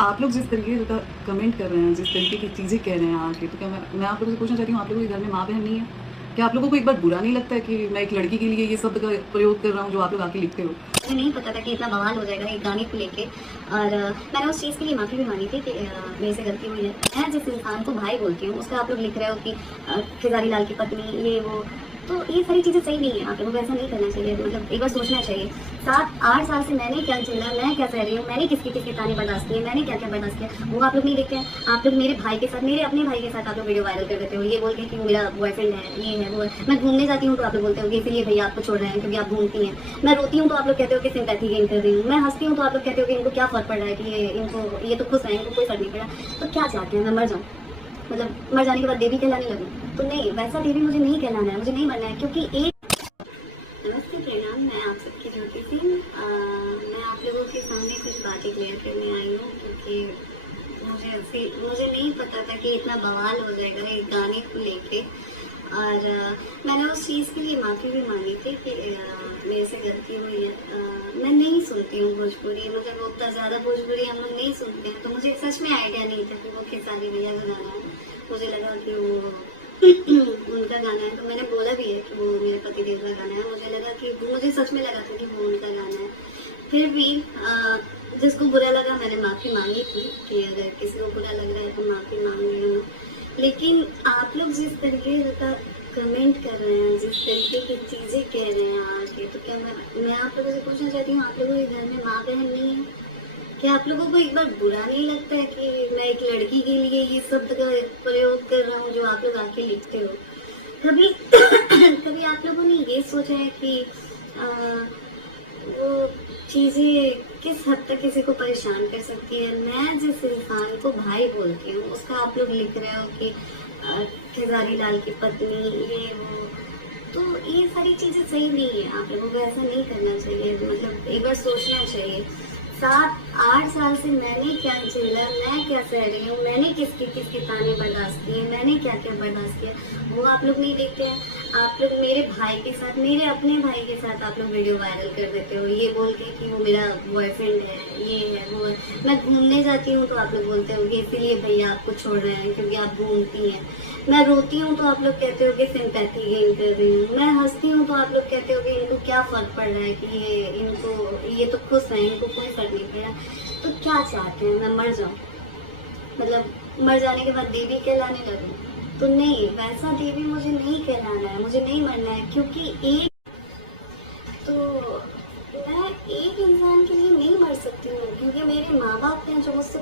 आप लोग जिस तरीके का कमेंट कर रहे हैं, जिस तरीके की चीज़ें कह रहे हैं आके, तो क्या मैं आप लोगों से पूछना चाहती हूँ, आप लोगों के घर में माँ-बहन नहीं है? क्या आप लोगों को एक बार बुरा नहीं लगता है कि मैं एक लड़की के लिए ये शब्द का प्रयोग कर रहा हूँ, जो आप लोग आके लिखते हो? मुझे नहीं पता था कि इतना बवाल हो जाएगा एक गाने को लेके। और मैंने उस चीज़ के लिए माफ़ी भी मांगी थी कि मेरे से गलती हुई है। मैं जिस इंसान को भाई बोलती हूँ, उसका आप लोग लिख रहे हो कि खेसारी लाल की पत्नी ये वो, तो ये सारी चीज़ें सही नहीं है। आप लोगों को ऐसा नहीं करना चाहिए, मतलब एक बार सोचना चाहिए। 7-8 साल से मैंने क्या झेला, मैं क्या सह रही हूँ, मैंने किसके ताने बर्दाश्त किए, मैंने क्या-क्या बर्दाश्त किया, वो आप लोग नहीं देखते हैं। आप लोग मेरे भाई के साथ, मेरे अपने भाई के साथ आप लोग वीडियो वायरल कर देते हो, ये बोल के कि वो मेरा बॉयफ्रेंड है, ये है, वो है। मैं घूमने जाती हूँ तो आप लोग बोलते हो कि इसीलिए भैया आपको छोड़ रहे हैं क्योंकि आप घूमती हैं। मैं रोती हूँ तो आप लोग कहते हो कि सिंपैथी गेन कर रही हूँ। मैं हँसती हूँ तो आप लोग कहते हो कि इनको क्या फ़र्क पड़ रहा है, कि ये तो खुश हैं, इनको कोई फ़र्क नहीं पड़ा। तो क्या चाहते हैं, मैं मर जाऊँ? मतलब मर जाने के बाद देवी कहलाने लगूँ? तो नहीं, वैसा देवी मुझे नहीं कहलाना है, मुझे नहीं मरना है। क्योंकि एक नमस्ते, प्रणाम, मैं आप सबकी ज्योति सिंह। मैं आप लोगों के सामने कुछ बातें क्लियर करने आई हूँ क्योंकि मुझे नहीं पता था कि इतना बवाल हो जाएगा एक गाने को लेके। और मैंने उस चीज़ के लिए माफ़ी भी मांगी थी कि मेरे से गलती हुई है। मैं नहीं सुनती हूँ भोजपुरी, मतलब उतना ज़्यादा भोजपुरी हम लोग नहीं सुनते हैं, तो मुझे सच में आइडिया नहीं था कि वो खेसारी भैया का गाना है। मुझे लगा कि वो उनका गाना है, तो मैंने बोला भी है कि वो मेरे पति देव का गाना है। मुझे सच में लगा था कि वो उनका गाना है। फिर भी जिसको बुरा लगा, मैंने माफ़ी मांगी थी कि अगर किसी को बुरा लग रहा है तो माफ़ी मांग रही हूँ। लेकिन आप लोग जिस तरीके का कमेंट कर रहे हैं, जिस तरीके की चीज़ें कह रहे हैं आके, तो क्या मैं आप लोगों से पूछना चाहती हूँ, आप लोगों के घर में माँ बहन नहीं है? क्या आप लोगों को एक बार बुरा नहीं लगता है कि मैं एक लड़की के लिए ये शब्द का प्रयोग कर रहा हूँ, जो आप लोग आके लिखते हो? कभी कभी आप लोगों ने ये सोचा है कि वो चीज़ें किस हद तक किसी को परेशान कर सकती है? मैं जिस इंसान को भाई बोलती हूँ, उसका आप लोग लिख रहे हो कि खेसारी लाल की पत्नी ये वो, तो ये सारी चीज़ें सही नहीं है। आप लोगों को ऐसा नहीं करना चाहिए, मतलब एक बार सोचना चाहिए। 7-8 साल से मैंने क्या झेला, मैं क्या सह रही हूँ, मैंने किसके ताने बर्दाश्त किए, मैंने क्या-क्या बर्दाश्त किया, वो आप लोग नहीं देखते हैं। आप लोग मेरे भाई के साथ, मेरे अपने भाई के साथ आप लोग वीडियो वायरल कर देते हो, ये बोल के कि वो मेरा बॉयफ्रेंड है, ये है, वो है। मैं घूमने जाती हूँ तो आप लोग बोलते हो कि इसीलिए भैया आपको छोड़ रहे हैं क्योंकि आप घूमती हैं। मैं रोती हूँ तो आप लोग कहते हो कि सिंपैथी गेन कर रही हूँ। मैं हँसती हूँ तो आप लोग कहते हो कि इनको क्या फ़र्क पड़ रहा है, कि ये तो खुश हैं, इनको कोई फ़र्क नहीं पड़ा। तो क्या चाहते हैं, मैं मर जाऊँ? मतलब मर जाने के बाद देवी कहलाने लगूँ? तो नहीं, वैसा देवी मुझे नहीं कहलाना है, मुझे नहीं मरना है। क्योंकि तो मैं एक इंसान के लिए नहीं मर सकती हूँ, क्योंकि मेरे माँ-बाप हैं जो मुझसे